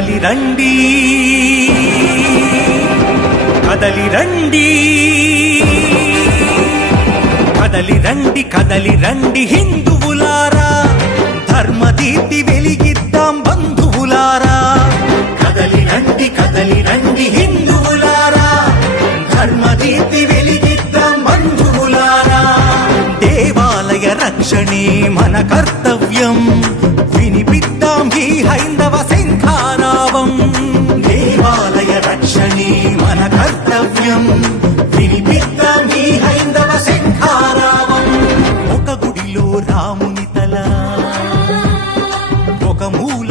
రండి. కదలి రండి. కదలి రండి కదలి రండి హిందువులారా. ధర్మదీప్తి వెలిగిద్దాం బంధువులారా. కదలి రండి కదలి రండి హిందువులారా. ధర్మదీప్తి వెలిగిద్దాం బంధువులారా. దేవాలయ రక్షణే మన కర్తవ్యం. వినిపిద్దాం ఈ హైందవ కర్తవ్యం. వినిపిద్దాం మీ హైందవ శంఖారావం. ఒక గుడిలో రాముని తల. ఒక మూల